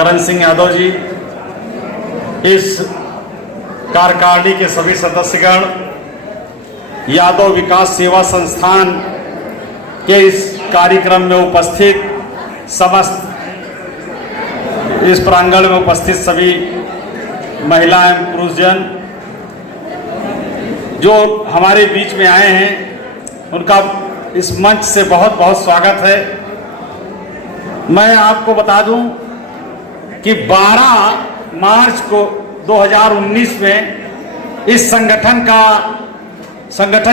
करण सिंह यादव जी, इस कार्यकारिणी के सभी सदस्यगण, यादव विकास सेवा संस्थान के इस कार्यक्रम में उपस्थित समस्त, इस प्रांगण में उपस्थित सभी महिला एवं पुरुषजन जो हमारे बीच में आए हैं, उनका इस मंच से बहुत बहुत स्वागत है। मैं आपको बता दूं कि 12 मार्च को 2019 में इस संगठन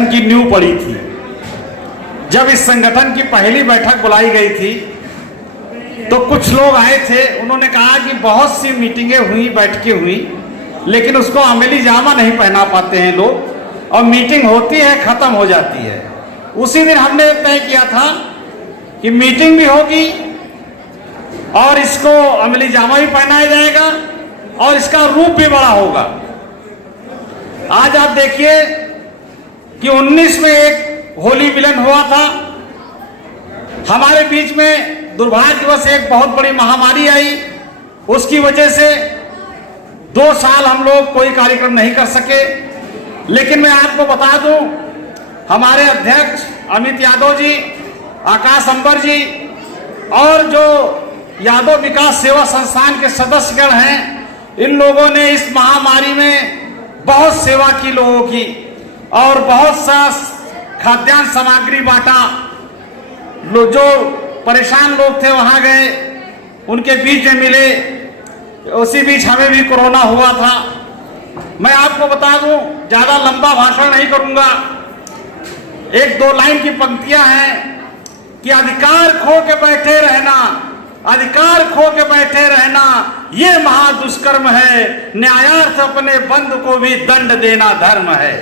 की नींव पड़ी थी। जब इस संगठन की पहली बैठक बुलाई गई थी तो कुछ लोग आए थे, उन्होंने कहा कि बहुत सी मीटिंगें हुई, बैठकें हुई, लेकिन उसको अमली जामा नहीं पहना पाते हैं लोग, और मीटिंग होती है खत्म हो जाती है। उसी दिन हमने तय किया था कि मीटिंग भी होगी और इसको अमली जामा भी पहनाया जाएगा और इसका रूप भी बड़ा होगा। आज आप देखिए कि 19 में एक होली मिलन हुआ था, हमारे बीच में दुर्भाग्यवश एक बहुत बड़ी महामारी आई, उसकी वजह से 2 साल हम लोग कोई कार्यक्रम नहीं कर सके। लेकिन मैं आपको बता दूं, हमारे अध्यक्ष अमित यादव जी, आकाश अंबर जी और जो यादव विकास सेवा संस्थान के सदस्यगण हैं, इन लोगों ने इस महामारी में बहुत सेवा की लोगों की, और बहुत सा खाद्यान्न सामग्री बांटा। जो परेशान लोग थे वहां गए, उनके बीच में मिले। उसी बीच हमें भी कोरोना हुआ था। मैं आपको बता दूं, ज्यादा लंबा भाषण नहीं करूंगा, 1-2 लाइन की पंक्तियां हैं कि अधिकार खो के बैठे रहना, अधिकार खो के बैठे रहना ये महादुष्कर्म है, न्यायार्थ अपने बंधु को भी दंड देना धर्म है।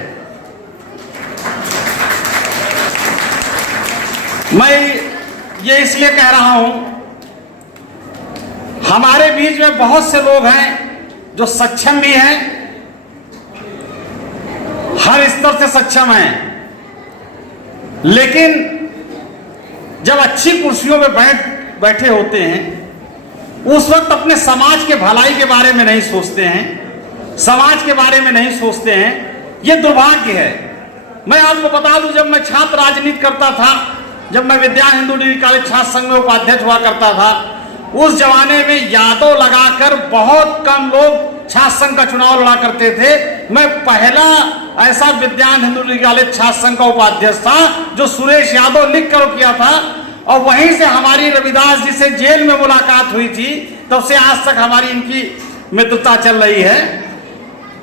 मैं ये इसलिए कह रहा हूं, हमारे बीच में बहुत से लोग हैं जो सक्षम भी हैं, हर स्तर से सक्षम हैं, लेकिन जब अच्छी कुर्सियों में बैठे होते हैं उस वक्त अपने समाज के भलाई के बारे में नहीं सोचते हैं, समाज के बारे में नहीं सोचते हैं। ये दुर्भाग्य है। मैं आपको बता दूं, जब मैं छात्र राजनीति करता था, जब मैं विद्या हिंदू डिग्री कॉलेज छात्र संघ में उपाध्यक्ष हुआ करता था, उस जमाने में यादव लगाकर बहुत कम लोग छात्र संघ का चुनाव लड़ा करते थे। मैं पहला ऐसा विद्यान हिंदू डिग्री कॉलेज छात्र संघ का उपाध्यक्ष था जो सुरेश यादव लिख कर किया था, और वहीं से हमारी रविदास जी से जेल में मुलाकात हुई थी, तब से आज तक हमारी इनकी मित्रता चल रही है।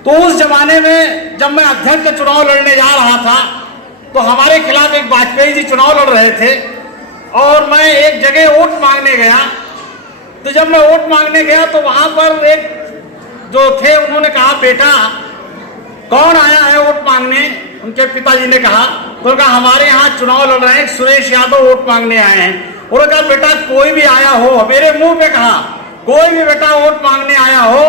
तो उस जमाने में जब मैं अध्यक्ष का चुनाव लड़ने जा रहा था तो हमारे खिलाफ एक वाजपेयी जी चुनाव लड़ रहे थे, और मैं एक जगह वोट मांगने गया। तो जब मैं वोट मांगने गया तो वहां पर एक जो थे, उन्होंने कहा, बेटा कौन आया है वोट मांगने? उनके पिताजी ने कहा। तो कहा हमारे यहाँ चुनाव लड़ रहे हैं, सुरेश यादव वोट मांगने आए हैं। उन्होंने कहा बेटा कोई भी आया हो, मेरे मुंह पे कहा, कोई भी बेटा वोट मांगने आया हो,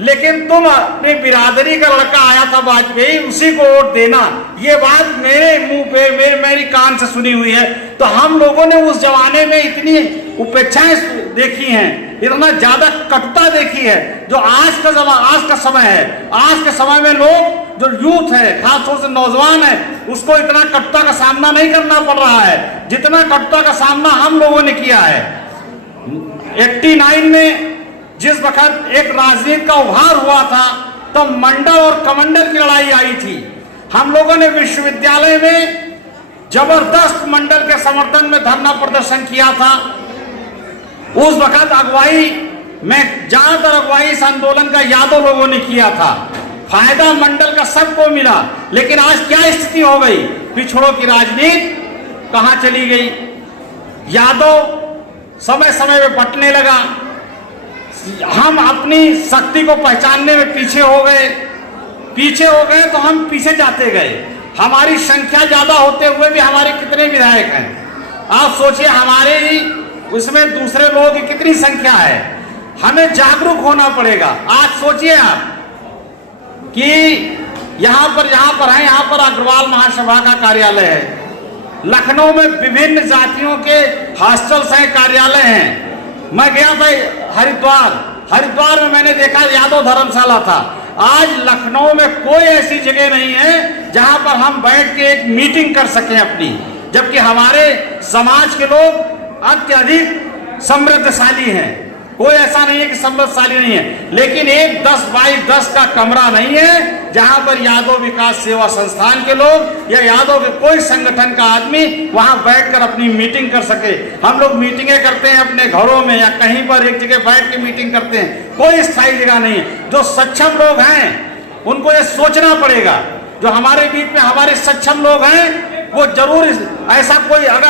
लेकिन तुम अपनी बिरादरी का लड़का आया था वाजपेयी, उसी को वोट देना। ये बात मेरे मुंह पे, मेरी कान से सुनी हुई है। तो हम लोगों ने उस जमाने में इतनी उपेक्षाएं देखी हैं, इतना ज्यादा कटुता देखी है, जो आज का समय है। आज के समय में लोग जो यूथ है, खासतौर से नौजवान है, उसको इतना कटुता का सामना नहीं करना पड़ रहा है जितना कटुता का सामना हम लोगों ने किया है। 89 में जिस वक्त एक राजनीति का उभार हुआ था, तो मंडल और कमंडल की लड़ाई आई थी। हम लोगों ने विश्वविद्यालय में जबरदस्त मंडल के समर्थन में धरना प्रदर्शन किया था। उस वक्त अगुवाई में, ज्यादातर अगुवाई इस आंदोलन का यादव लोगों ने किया था। फायदा मंडल का सबको मिला, लेकिन आज क्या स्थिति हो गई? पिछड़ों की राजनीति कहां चली गई? यादव समय समय में बंटने लगा। हम अपनी शक्ति को पहचानने में पीछे हो गए तो हम पीछे जाते गए। हमारी संख्या ज्यादा होते हुए भी हमारे कितने विधायक हैं? आप सोचिए, हमारे ही उसमें दूसरे लोगों की कितनी संख्या है। हमें जागरूक होना पड़ेगा। आज सोचिए आप कि जहां पर है, यहाँ पर अग्रवाल महासभा का कार्यालय है, लखनऊ में विभिन्न जातियों के हॉस्टल्स हैं, कार्यालय हैं, मैं गया था हरिद्वार में मैंने देखा यादव धर्मशाला था। आज लखनऊ में कोई ऐसी जगह नहीं है जहां पर हम बैठ के एक मीटिंग कर सकें अपनी, जबकि हमारे समाज के लोग अत्यधिक समृद्धशाली हैं। कोई ऐसा नहीं है कि समृद्धशाली नहीं है, लेकिन एक 10 बाई 10 का कमरा नहीं है जहां पर यादव विकास सेवा संस्थान के लोग या यादव के कोई संगठन का आदमी वहां बैठकर अपनी मीटिंग कर सके। हम लोग मीटिंगें करते हैं अपने घरों में या कहीं पर एक जगह बैठ के मीटिंग करते हैं, कोई स्थायी जगह नहीं है। जो सक्षम लोग हैं उनको ये सोचना पड़ेगा, जो हमारे बीच में हमारे सक्षम लोग हैं वो जरूर ऐसा कोई, अगर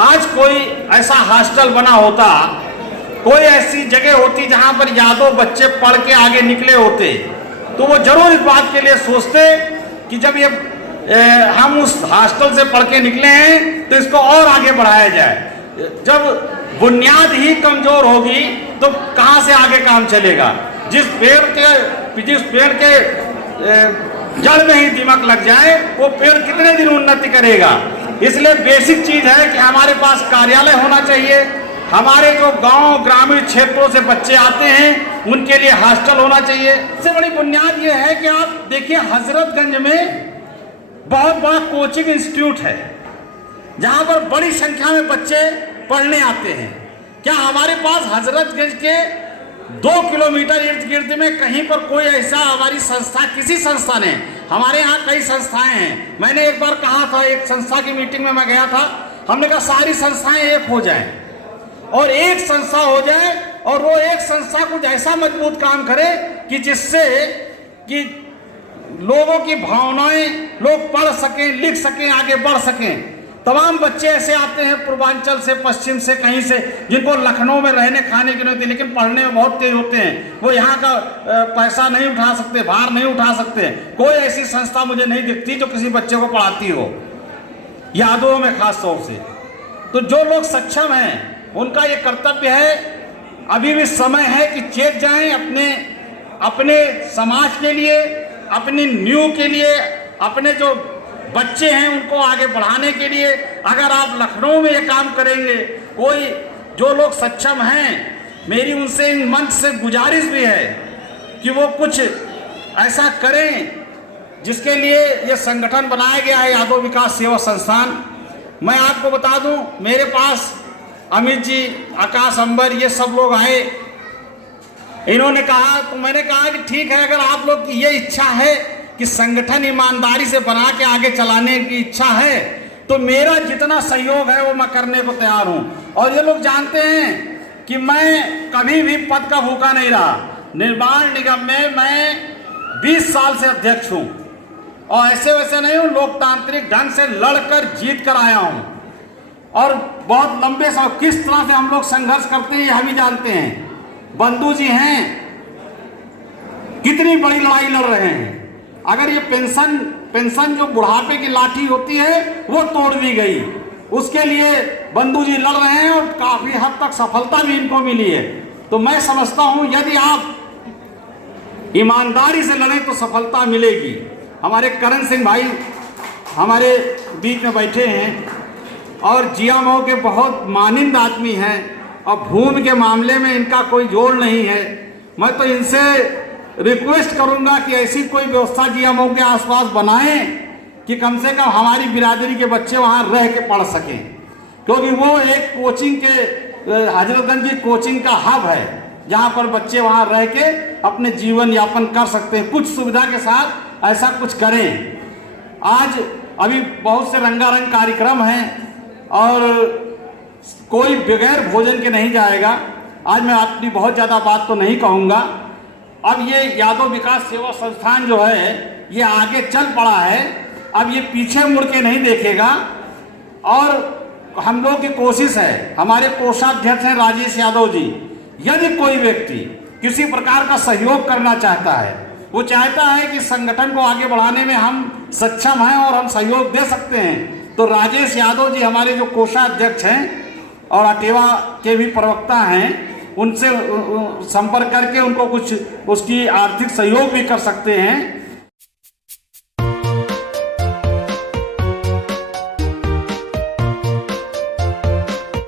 आज कोई ऐसा हॉस्टल बना होता, कोई ऐसी जगह होती जहां पर यादव बच्चे पढ़ के आगे निकले होते, तो वो जरूर इस बात के लिए सोचते कि जब ये हम उस हॉस्टल से पढ़ के निकले हैं तो इसको और आगे बढ़ाया जाए। जब बुनियाद ही कमजोर होगी तो कहां से आगे काम चलेगा। जिस पेड़ के जड़ में ही दीमक लग जाए वो पेड़ कितने दिन उन्नति करेगा। इसलिए बेसिक चीज है कि हमारे पास कार्यालय होना चाहिए। हमारे जो गांव ग्रामीण क्षेत्रों से बच्चे आते हैं उनके लिए हॉस्टल होना चाहिए। सबसे बड़ी बुनियाद यह है कि आप देखिए हजरतगंज में बहुत बड़ा कोचिंग इंस्टीट्यूट है जहां पर बड़ी संख्या में बच्चे पढ़ने आते हैं। क्या हमारे पास हजरतगंज के 2 किलोमीटर इर्द गिर्द में कहीं पर कोई ऐसा हमारी संस्था, किसी संस्था ने, हमारे यहाँ कई संस्थाएं हैं। मैंने एक बार कहा था, एक संस्था की मीटिंग में मैं गया था, हमने कहा सारी संस्थाएं एक हो जाएं और एक संस्था हो जाए और वो एक संस्था कुछ ऐसा मजबूत काम करे कि जिससे कि लोगों की भावनाएं, लोग पढ़ सकें, लिख सकें, आगे बढ़ सकें। तमाम बच्चे ऐसे आते हैं पूर्वांचल से, पश्चिम से, कहीं से, जिनको लखनऊ में रहने खाने की नहीं, लेकिन पढ़ने में बहुत तेज होते हैं। वो यहाँ का पैसा नहीं उठा सकते, भार नहीं उठा सकते। कोई ऐसी संस्था मुझे नहीं दिखती जो किसी बच्चे को पढ़ाती हो, यादवों में खास तौर से। तो जो लोग सक्षम हैं उनका ये कर्तव्य है, अभी भी समय है कि चेत जाएं अपने समाज के लिए, अपनी न्यू के लिए, अपने जो बच्चे हैं उनको आगे बढ़ाने के लिए। अगर आप लखनऊ में ये काम करेंगे, कोई जो लोग सक्षम हैं, मेरी उनसे इन मंच से गुजारिश भी है कि वो कुछ ऐसा करें जिसके लिए ये संगठन बनाया गया है यादव विकास सेवा संस्थान। मैं आपको बता दूं, मेरे पास अमित जी, आकाश, अंबर, ये सब लोग आए, इन्होंने कहा, तो मैंने कहा कि ठीक है, अगर आप लोग की ये इच्छा है कि संगठन ईमानदारी से बना के आगे चलाने की इच्छा है तो मेरा जितना सहयोग है वो मैं करने को तैयार हूं। और ये लोग जानते हैं कि मैं कभी भी पद का भूखा नहीं रहा। निर्माण निगम में मैं 20 साल से अध्यक्ष हूं और ऐसे वैसे नहीं हूं, लोकतांत्रिक ढंग से लड़कर जीत कर आया हूं। और बहुत लंबे समय किस तरह से हम लोग संघर्ष करते हैं ये हम ही जानते हैं। बंधु जी हैं, कितनी बड़ी लड़ाई लड़ रहे हैं। अगर ये पेंशन जो बुढ़ापे की लाठी होती है वो तोड़ दी गई, उसके लिए बंधु जी लड़ रहे हैं और काफी हद तक सफलता भी इनको मिली है। तो मैं समझता हूं यदि आप ईमानदारी से लड़ें तो सफलता मिलेगी। हमारे करण सिंह भाई हमारे बीच में बैठे हैं और जिया मऊ के बहुत मानिंद आदमी हैं और भूमि के मामले में इनका कोई जोड़ नहीं है। मैं तो इनसे रिक्वेस्ट करूंगा कि ऐसी कोई व्यवस्था जिया मऊ के आसपास बनाएं कि कम से कम हमारी बिरादरी के बच्चे वहां रह के पढ़ सकें, क्योंकि वो एक कोचिंग के, हजरतगंज कोचिंग का हब है जहां पर बच्चे वहां रह के अपने जीवन यापन कर सकते हैं। कुछ सुविधा के साथ ऐसा कुछ करें। आज अभी बहुत से रंगारंग कार्यक्रम हैं और कोई बगैर भोजन के नहीं जाएगा। आज मैं अपनी बहुत ज़्यादा बात तो नहीं कहूँगा। अब ये यादव विकास सेवा संस्थान जो है ये आगे चल पड़ा है, अब ये पीछे मुड़ के नहीं देखेगा। और हम लोग की कोशिश है, हमारे कोषाध्यक्ष हैं राजेश यादव जी, यदि कोई व्यक्ति किसी प्रकार का सहयोग करना चाहता है, वो चाहता है कि संगठन को आगे बढ़ाने में हम सक्षम हैं और हम सहयोग दे सकते हैं, तो राजेश यादव जी हमारे जो कोषाध्यक्ष हैं और अटेवा के भी प्रवक्ता हैं, उनसे संपर्क करके उनको कुछ उसकी आर्थिक सहयोग भी कर सकते हैं।